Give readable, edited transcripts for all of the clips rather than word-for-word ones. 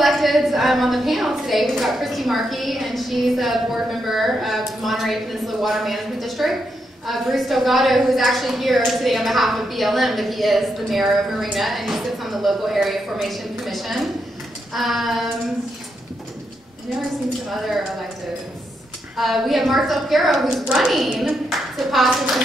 electeds on the panel today. We've got Christy Markey, and she's a board member of Monterey Peninsula Water Management District. Bruce Delgado, who is actually here today on behalf of BLM, but he is the mayor of Marina, and he sits on the local area formation commission. I know I've seen some other electeds. We have Mark Del Piero, who's running to possibly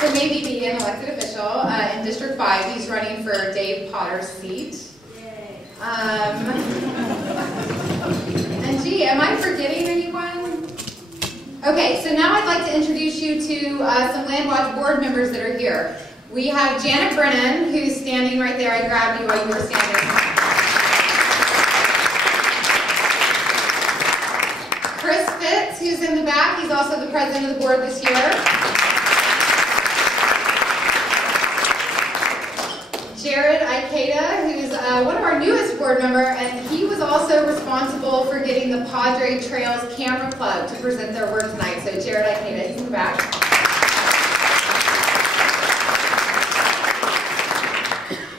to maybe be an elected official in District 5. He's running for Dave Potter's seat. And gee, am I forgetting anyone? Okay, so now I'd like to introduce you to some LandWatch board members that are here. We have Janet Brennan, who's standing right there. I grabbed you while you were standing. Chris Fitz, who's in the back. He's also the president of the board this year. Jared Ikeda, who's one of our newest board members, and he was also responsible for getting the Padre Trails Camera Club to present their work tonight. So Jared Ikeda, he's in the back.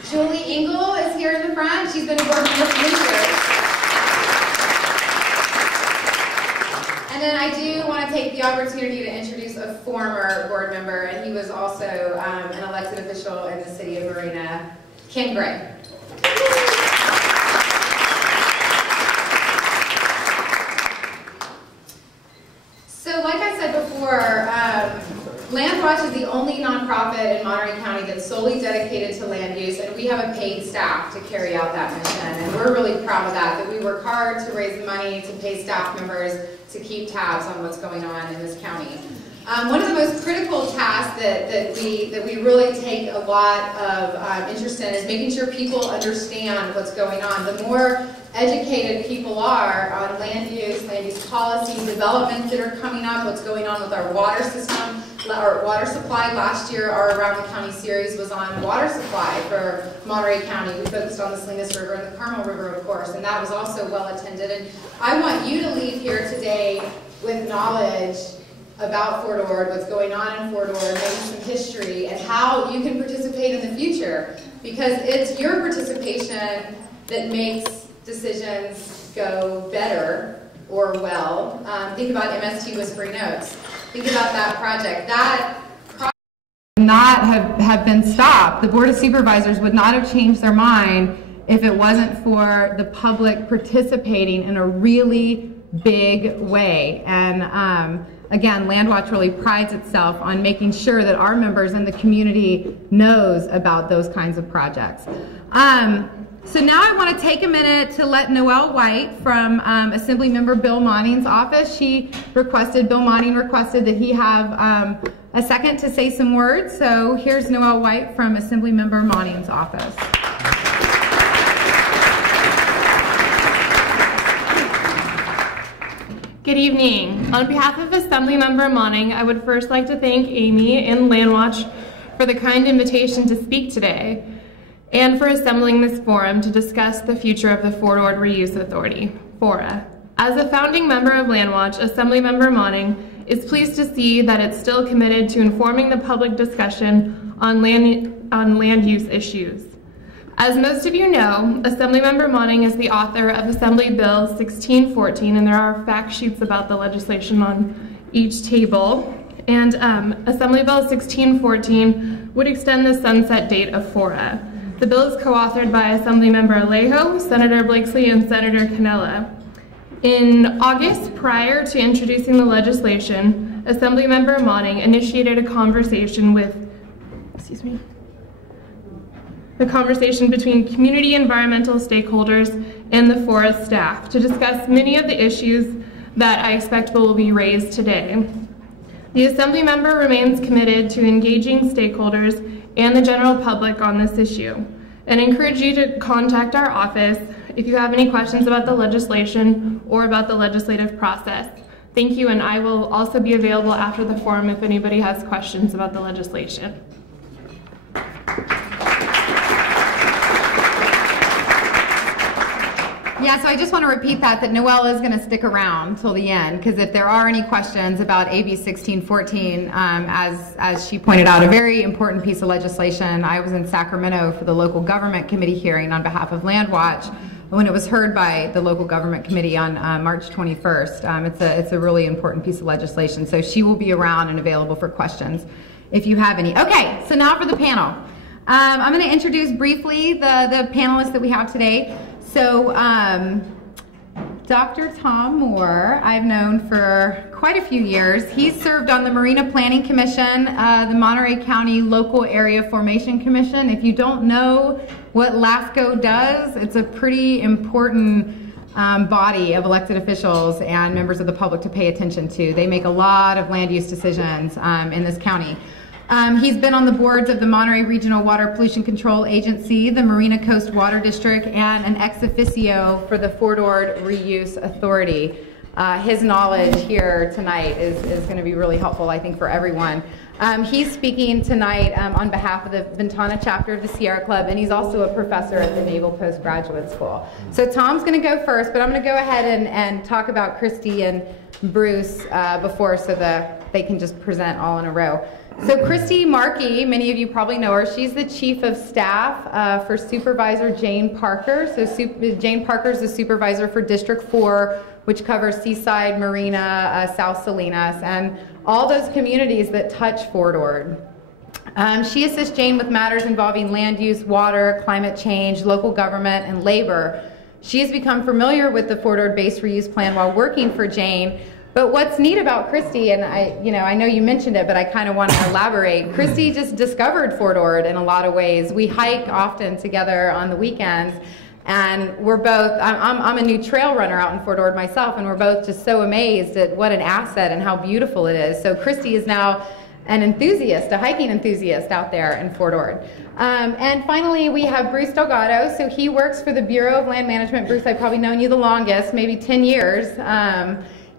Julie Engel is here in the front. She's been a board member for many years. And then I do want to take the opportunity to introduce a former board member, and he was also an elected official in the city of Marina, Ken Gray. So like I said before, LandWatch is the only nonprofit in Monterey County that's solely dedicated to land use, and we have a paid staff to carry out that mission, and we're really proud of that we work hard to raise the money to pay staff members to keep tabs on what's going on in this county. One of the most critical tasks that we really take a lot of interest in is making sure people understand what's going on. The more educated people are on land use policy, developments that are coming up, what's going on with our water system, our water supply. Last year, our Around the County series was on water supply for Monterey County. We focused on the Salinas River and the Carmel River, of course, and that was also well attended. And I want you to leave here today with knowledge about Fort Ord, what's going on in Fort Ord, maybe some history, and how you can participate in the future. Because it's your participation that makes decisions go better or well. Think about MST Whispering Oaks. Think about that project. That project would not have been stopped. The Board of Supervisors would not have changed their mind if it wasn't for the public participating in a really big way. And again, LandWatch really prides itself on making sure that our members and the community knows about those kinds of projects. So now I want to take a minute to let Noelle White from Assemblymember Bill Monning's office. Bill Monning requested that he have a second to say some words. So here's Noelle White from Assemblymember Monning's office. Good evening. On behalf of Assemblymember Monning, I would first like to thank Amy and LandWatch for the kind invitation to speak today, and for assembling this forum to discuss the future of the Fort Ord Reuse Authority, FORA. As a founding member of LandWatch, Assemblymember Monning is pleased to see that it's still committed to informing the public discussion on land use issues. As most of you know, Assemblymember Monning is the author of Assembly Bill 1614, and there are fact sheets about the legislation on each table. And Assembly Bill 1614 would extend the sunset date of FORA. The bill is co-authored by Assemblymember Alejo, Senator Blakesley, and Senator Cannella. In August, prior to introducing the legislation, Assemblymember Monning initiated a conversation between community environmental stakeholders and the FORA staff to discuss many of the issues that I expect will be raised today. The Assemblymember remains committed to engaging stakeholders and the general public on this issue, and encourage you to contact our office if you have any questions about the legislation or about the legislative process. Thank you, and I will also be available after the forum if anybody has questions about the legislation. Yeah, so I just want to repeat that Noelle is going to stick around till the end, because if there are any questions about AB 1614, as she pointed out, a very important piece of legislation. I was in Sacramento for the local government committee hearing on behalf of LandWatch when it was heard by the local government committee on March 21st. It's a really important piece of legislation, so she will be around and available for questions if you have any. Okay, so now for the panel. I'm going to introduce briefly the panelists that we have today. So Dr. Tom Moore, I've known for quite a few years. He's served on the Marina Planning Commission, the Monterey County Local Area Formation Commission. If you don't know what LAFCO does, it's a pretty important body of elected officials and members of the public to pay attention to. They make a lot of land use decisions in this county. He's been on the boards of the Monterey Regional Water Pollution Control Agency, the Marina Coast Water District, and an ex officio for the Fort Ord Reuse Authority. His knowledge here tonight is going to be really helpful, I think, for everyone. He's speaking tonight on behalf of the Ventana chapter of the Sierra Club, and he's also a professor at the Naval Postgraduate School. So Tom's going to go first, but I'm going to go ahead and talk about Christy and Bruce before, so that they can just present all in a row. So Christy Markey, many of you probably know her. She's the Chief of Staff for Supervisor Jane Parker. So Jane Parker is the supervisor for District 4, which covers Seaside, Marina, South Salinas, and all those communities that touch Fort Ord. She assists Jane with matters involving land use, water, climate change, local government, and labor. She has become familiar with the Fort Ord Base Reuse Plan while working for Jane. But what's neat about Christy, and I know you mentioned it, but I kind of want to elaborate. Christy just discovered Fort Ord in a lot of ways. We hike often together on the weekends, and we're both, I'm a new trail runner out in Fort Ord myself, and we're both just so amazed at what an asset and how beautiful it is. So Christy is now an enthusiast, a hiking enthusiast out there in Fort Ord. And finally, we have Bruce Delgado. So he works for the Bureau of Land Management. Bruce, I've probably known you the longest, maybe 10 years.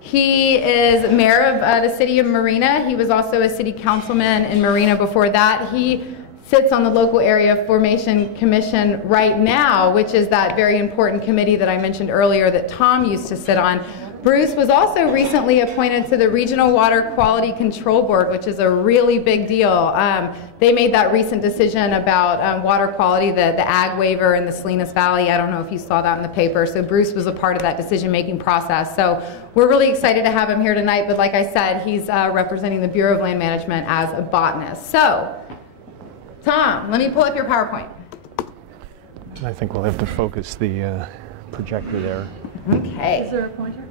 He is mayor of the city of Marina. He was also a city councilman in Marina before that. He sits on the local area formation commission right now, which is that very important committee that I mentioned earlier that Tom used to sit on. Bruce was also recently appointed to the Regional Water Quality Control Board, which is a really big deal. They made that recent decision about water quality, the ag waiver in the Salinas Valley. I don't know if you saw that in the paper. So Bruce was a part of that decision-making process. So we're really excited to have him here tonight. But like I said, he's representing the Bureau of Land Management as a botanist. So, Tom, let me pull up your PowerPoint. I think we'll have to focus the projector there. Okay. Is there a pointer?